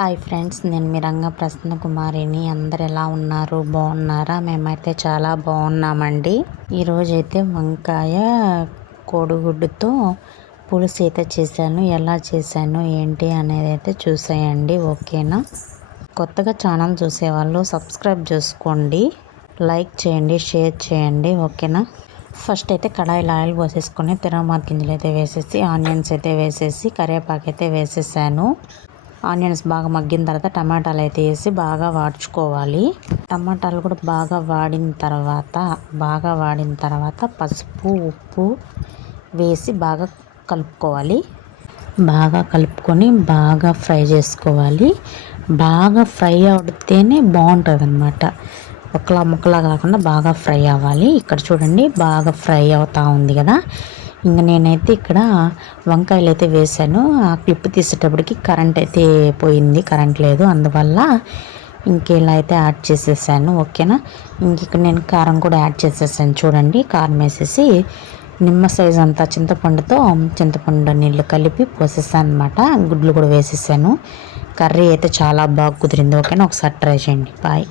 Hi friends, నేను మీ ప్రసన్న కుమారిని. అందరు ఎలా ఉన్నారు? బాగున్నారా? మేమైతే చాలా బాగున్నామండి. ఈరోజైతే వంకాయ కోడిగుడ్డుతో పులుసు అయితే చేశాను. ఎలా చేశాను ఏంటి అనేది అయితే చూసేయండి, ఓకేనా? కొత్తగా ఛానల్ చూసేవాళ్ళు సబ్స్క్రైబ్ చేసుకోండి, లైక్ చేయండి, షేర్ చేయండి, ఓకేనా? ఫస్ట్ అయితే కడాయిలో ఆయిల్ పోసేసుకొని తిరగమాత గింజలు అయితే వేసేసి ఆనియన్స్ అయితే వేసేసి కరివేపాకు అయితే వేసేసాను. ఆనియన్స్ బాగా మగ్గిన తర్వాత టమాటాలు అయితే వేసి బాగా వాడ్చుకోవాలి. టమాటాలు కూడా బాగా వాడిన తర్వాత పసుపు ఉప్పు వేసి బాగా కలుపుకోవాలి. బాగా కలుపుకొని బాగా ఫ్రై చేసుకోవాలి. బాగా ఫ్రై అవుతేనే బాగుంటుంది అన్నమాట. ముక్కలా కాకుండా బాగా ఫ్రై అవ్వాలి. ఇక్కడ చూడండి బాగా ఫ్రై అవుతూ ఉంది కదా. ఇంకా నేనైతే ఇక్కడ వంకాయలు అయితే వేసాను. ఆ క్లిప్ తీసేటప్పటికి కరెంట్ అయితే పోయింది, కరెంట్ లేదు, అందువల్ల ఇంకేలా అయితే యాడ్ చేసేసాను, ఓకేనా? ఇక్కడ నేను కారం కూడా యాడ్ చేసేసాను. చూడండి, కారం వేసేసి నిమ్మ సైజ్ అంతా చింతపండు నీళ్ళు కలిపి పోసేసాను అనమాట. గుడ్లు కూడా వేసేసాను. కర్రీ అయితే చాలా బాగా కుదిరింది, ఓకేనా? ఒకసారి ట్రై చేయండి. బాయ్.